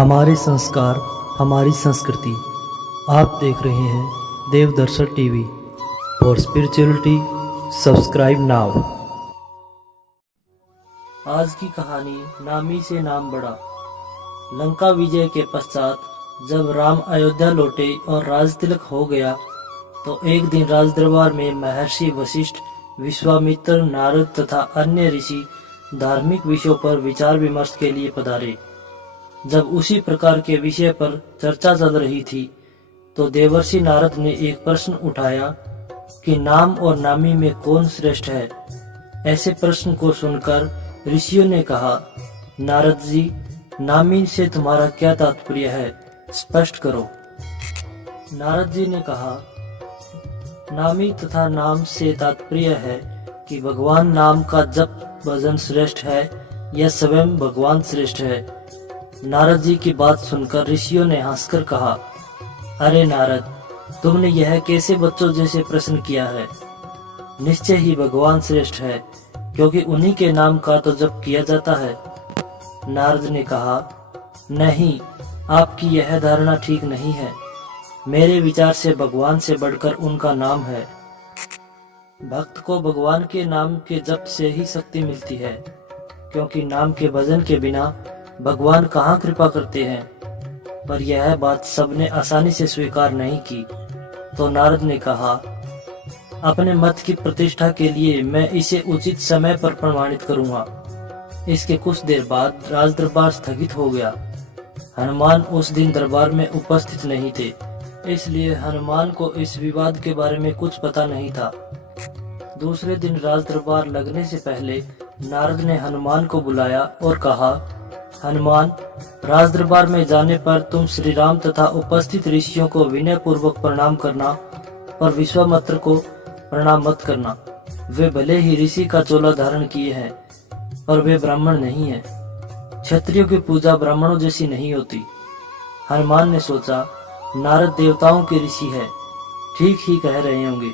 हमारे संस्कार, हमारी संस्कृति। आप देख रहे हैं देवदर्शन TV. For spirituality subscribe now. आज की कहानी नामी से नाम बढ़ा। लंका विजय के पश्चात जब राम अयोध्या लौटे और राज तिलक हो गया तो एक दिन राज दरबार में महर्षि वशिष्ठ, विश्वामित्र, नारद तथा अन्य ऋषि धार्मिक विषयों पर विचार विमर्श के लिए पधारे। जब उसी प्रकार के विषय पर चर्चा चल रही थी तो देवर्षि नारद ने एक प्रश्न उठाया कि नाम और नामी में कौन श्रेष्ठ है। ऐसे प्रश्न को सुनकर ऋषियों ने कहा, नारद जी, नामी से तुम्हारा क्या तात्पर्य है, स्पष्ट करो। नारद जी ने कहा, नामी तथा नाम से तात्पर्य है कि भगवान नाम का जप भजन श्रेष्ठ है या स्वयं भगवान श्रेष्ठ है। नारद जी की बात सुनकर ऋषियों ने हंसकर कहा, अरे नारद, तुमने यह कैसे बच्चों जैसे प्रश्न किया है। निश्चय ही भगवान श्रेष्ठ है, क्योंकि उन्हीं के नाम का तो जप किया जाता है। नारद ने कहा, नहीं, आपकी यह धारणा ठीक नहीं है। मेरे विचार से भगवान से बढ़कर उनका नाम है। भक्त को भगवान के नाम के जप से ही शक्ति मिलती है, क्योंकि नाम के भजन के बिना भगवान कहाँ कृपा करते हैं। पर यह बात सबने आसानी से स्वीकार नहीं की। तो नारद ने कहा, अपने मत की प्रतिष्ठा के लिए मैं इसे उचित समय पर प्रमाणित करूंगा। इसके कुछ देर बाद राज दरबार स्थगित हो गया। हनुमान उस दिन दरबार में उपस्थित नहीं थे, इसलिए हनुमान को इस विवाद के बारे में कुछ पता नहीं था। दूसरे दिन राज दरबार लगने से पहले नारद ने हनुमान को बुलाया और कहा, हनुमान, राज दरबार में जाने पर तुम श्री राम तथा उपस्थित ऋषियों को विनय पूर्वक प्रणाम करना, पर विश्वामित्र को प्रणाम मत करना। वे भले ही ऋषि का चोला धारण किए हैं, पर वे ब्राह्मण नहीं हैं। क्षत्रियों की पूजा ब्राह्मणों जैसी नहीं होती। हनुमान ने सोचा, नारद देवताओं के ऋषि है, ठीक ही कह रहे होंगे,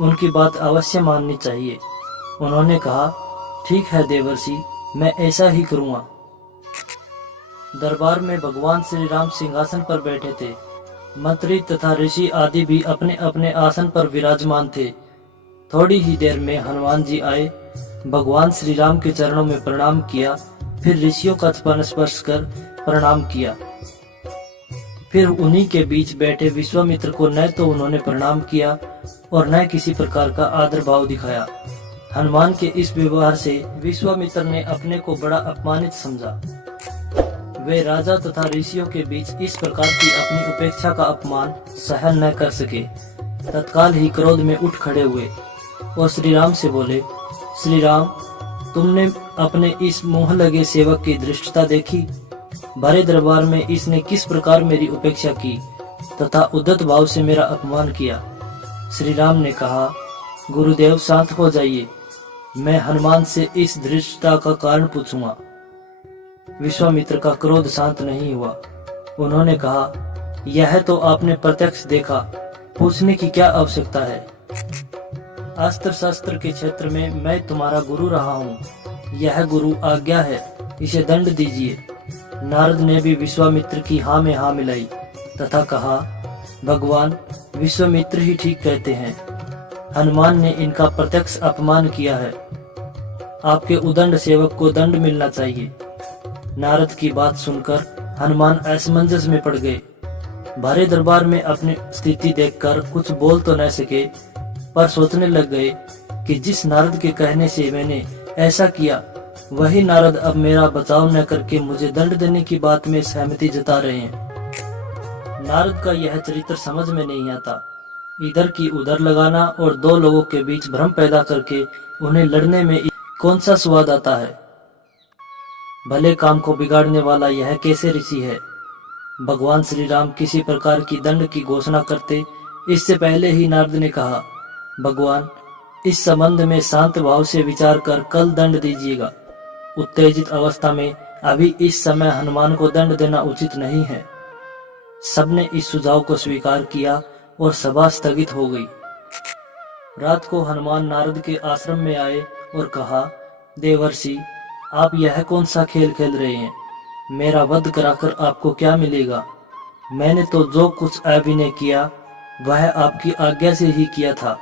उनकी बात अवश्य माननी चाहिए। उन्होंने कहा, ठीक है देवर्षि, मैं ऐसा ही करूँगा। दरबार में भगवान श्री राम सिंहासन पर बैठे थे। मंत्री तथा ऋषि आदि भी अपने अपने आसन पर विराजमान थे। थोड़ी ही देर में हनुमान जी आए, भगवान श्री राम के चरणों में प्रणाम किया, फिर ऋषियों का चरण स्पर्श कर प्रणाम किया। फिर उन्हीं के बीच बैठे विश्वामित्र को न तो उन्होंने प्रणाम किया और न किसी प्रकार का आदर भाव दिखाया। हनुमान के इस व्यवहार से विश्वामित्र ने अपने को बड़ा अपमानित समझा। वे राजा तथा ऋषियों के बीच इस प्रकार की अपनी उपेक्षा का अपमान सहन न कर सके। तत्काल ही क्रोध में उठ खड़े हुए और श्री राम से बोले, श्री राम, तुमने अपने इस मोह लगे सेवक की धृष्टता देखी। भरे दरबार में इसने किस प्रकार मेरी उपेक्षा की तथा उद्धत भाव से मेरा अपमान किया। श्री राम ने कहा, गुरुदेव शांत हो जाइए, मैं हनुमान से इस धृष्टता का कारण पूछूंगा। विश्वामित्र का क्रोध शांत नहीं हुआ। उन्होंने कहा, यह तो आपने प्रत्यक्ष देखा, पूछने की क्या आवश्यकता है। अस्त्र शस्त्र के क्षेत्र में मैं तुम्हारा गुरु रहा हूँ, यह गुरु आज्ञा है, इसे दंड दीजिए। नारद ने भी विश्वामित्र की हाँ में हाँ मिलाई तथा कहा, भगवान, विश्वामित्र ही ठीक कहते हैं। हनुमान ने इनका प्रत्यक्ष अपमान किया है। आपके उदंड सेवक को दंड मिलना चाहिए। नारद की बात सुनकर हनुमान असमंजस में पड़ गए। भारे दरबार में अपनी स्थिति देखकर कुछ बोल तो न सके, पर सोचने लग गए कि जिस नारद के कहने से मैंने ऐसा किया, वही नारद अब मेरा बचाव न करके मुझे दंड देने की बात में सहमति जता रहे हैं। नारद का यह चरित्र समझ में नहीं आता। इधर की उधर लगाना और दो लोगों के बीच भ्रम पैदा करके उन्हें लड़ने में कौन सा स्वाद आता है। भले काम को बिगाड़ने वाला यह कैसे ऋषि है। भगवान श्री राम किसी प्रकार की दंड की घोषणा करते इससे पहले ही नारद ने कहा, भगवान, इस संबंध में शांत भाव से विचार कर कल दंड दीजिएगा। उत्तेजित अवस्था में अभी इस समय हनुमान को दंड देना उचित नहीं है। सबने इस सुझाव को स्वीकार किया और सभा स्थगित हो गई। रात को हनुमान नारद के आश्रम में आए और कहा, देवर्षि, आप यह कौन सा खेल खेल रहे हैं। मेरा वध कराकर आपको क्या मिलेगा? मैंने तो जो कुछ अभिनय किया वह आपकी आज्ञा से ही किया था।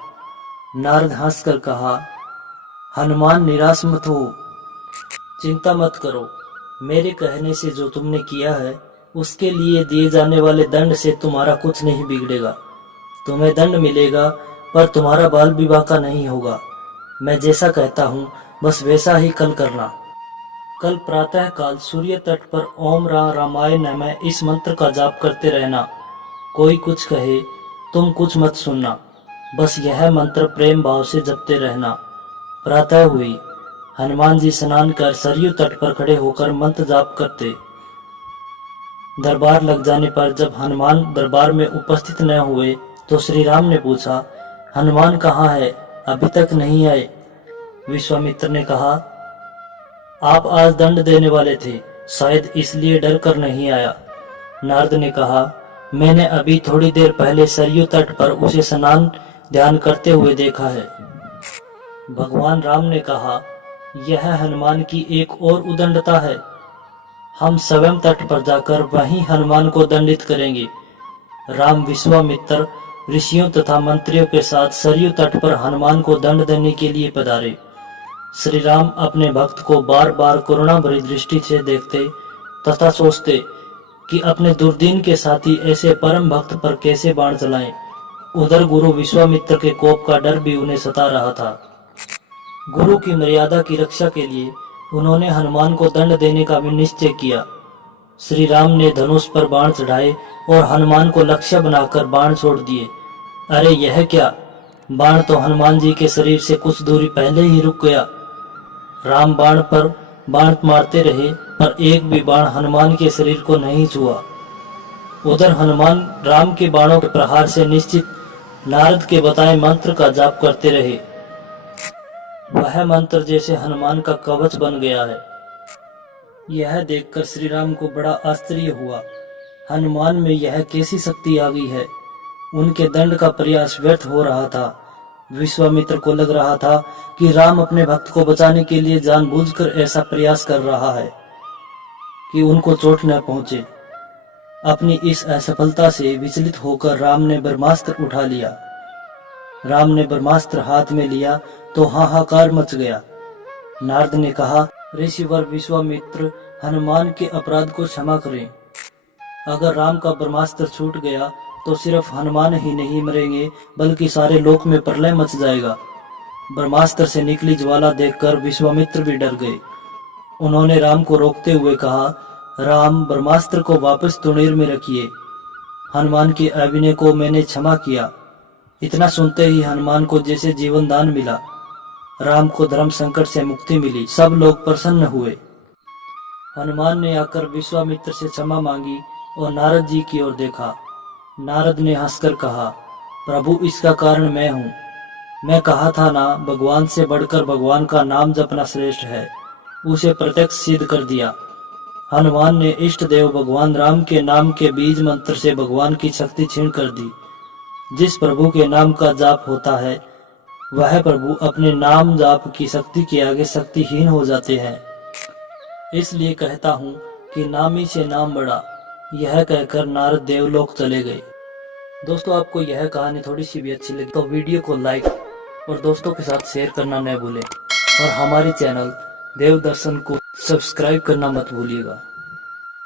नारद हंसकर कहा, हनुमान निराश मत हो, चिंता मत करो। मेरे कहने से जो तुमने किया है उसके लिए दिए जाने वाले दंड से तुम्हारा कुछ नहीं बिगड़ेगा। तुम्हें दंड मिलेगा पर तुम्हारा बाल विवाह का नहीं होगा। मैं जैसा कहता हूँ बस वैसा ही कल करना। कल प्रातः काल सूर्य तट पर ओम रामाय नमः इस मंत्र का जाप करते रहना। कोई कुछ कहे तुम कुछ मत सुनना, बस यह मंत्र प्रेम भाव से जपते रहना। प्रातः हुई। हनुमान जी स्नान कर सरयू तट पर खड़े होकर मंत्र जाप करते। दरबार लग जाने पर जब हनुमान दरबार में उपस्थित न हुए तो श्री राम ने पूछा, हनुमान कहाँ है, अभी तक नहीं आए? विश्वामित्र ने कहा, आप आज दंड देने वाले थे, शायद इसलिए डर कर नहीं आया। नारद ने कहा, मैंने अभी थोड़ी देर पहले सरयू तट पर उसे स्नान ध्यान करते हुए देखा है। भगवान राम ने कहा, यह हनुमान की एक और उदंडता है। हम स्वयं तट पर जाकर वहीं हनुमान को दंडित करेंगे। राम विश्वामित्र ऋषियों तथा मंत्रियों के साथ सरयू तट पर हनुमान को दंड देने के लिए पधारे। श्री राम अपने भक्त को बार बार करुणा भरी दृष्टि से देखते तथा सोचते कि अपने दुर्दीन के साथी ऐसे परम भक्त पर कैसे बाण चलाएं। उधर गुरु विश्वामित्र के कोप का डर भी उन्हें सता रहा था। गुरु की मर्यादा की रक्षा के लिए उन्होंने हनुमान को दंड देने का भी निश्चय किया। श्री राम ने धनुष पर बाण चढ़ाए और हनुमान को लक्ष्य बनाकर बाण छोड़ दिए। अरे यह क्या, बाण तो हनुमान जी के शरीर से कुछ दूरी पहले ही रुक गया। राम बाण पर बाण मारते रहे पर एक भी बाण हनुमान के शरीर को नहीं छुआ। उधर हनुमान राम के बाणों के प्रहार से निश्चित नारद के बताए मंत्र का जाप करते रहे। वह मंत्र जैसे हनुमान का कवच बन गया है। यह देखकर श्री राम को बड़ा आश्चर्य हुआ। हनुमान में यह कैसी शक्ति आ गई है? उनके दंड का प्रयास व्यर्थ हो रहा था। विश्वामित्र को लग रहा था कि राम अपने भक्त को बचाने के लिए जानबूझकर ऐसा प्रयास कर रहा है कि उनको चोट न पहुंचे। अपनी इस असफलता से विचलित होकर राम ने ब्रह्मास्त्र उठा लिया। राम ने ब्रह्मास्त्र हाथ में लिया तो हाहाकार मच गया। नारद ने कहा, ऋषिवर विश्वामित्र, हनुमान के अपराध को क्षमा करें। अगर राम का ब्रह्मास्त्र छूट गया तो सिर्फ हनुमान ही नहीं मरेंगे बल्कि सारे लोक में प्रलय मच जाएगा। ब्रह्मास्त्र से निकली ज्वाला देखकर विश्वामित्र भी डर गए। उन्होंने राम को रोकते हुए कहा, राम, ब्रह्मास्त्र को वापस तुणीर में रखिए। हनुमान के अभिनय को मैंने क्षमा किया। इतना सुनते ही हनुमान को जैसे जीवन दान मिला। राम को धर्म संकट से मुक्ति मिली। सब लोग प्रसन्न हुए। हनुमान ने आकर विश्वामित्र से क्षमा मांगी और नारद जी की ओर देखा। नारद ने हंसकर कहा, प्रभु, इसका कारण मैं हूँ। मैं कहा था ना, भगवान से बढ़कर भगवान का नाम जपना श्रेष्ठ है। उसे प्रत्यक्ष सिद्ध कर दिया। हनुमान ने इष्ट देव भगवान राम के नाम के बीज मंत्र से भगवान की शक्ति छीन कर दी। जिस प्रभु के नाम का जाप होता है वह प्रभु अपने नाम जाप की शक्ति के आगे शक्तिहीन हो जाते हैं। इसलिए कहता हूँ कि नामी से नाम बड़ा। यह कहकर नारद देवलोक चले गए। दोस्तों, आपको यह कहानी थोड़ी सी भी अच्छी लगी तो वीडियो को लाइक और दोस्तों के साथ शेयर करना न भूलें और हमारे चैनल देव दर्शन को सब्सक्राइब करना मत भूलिएगा।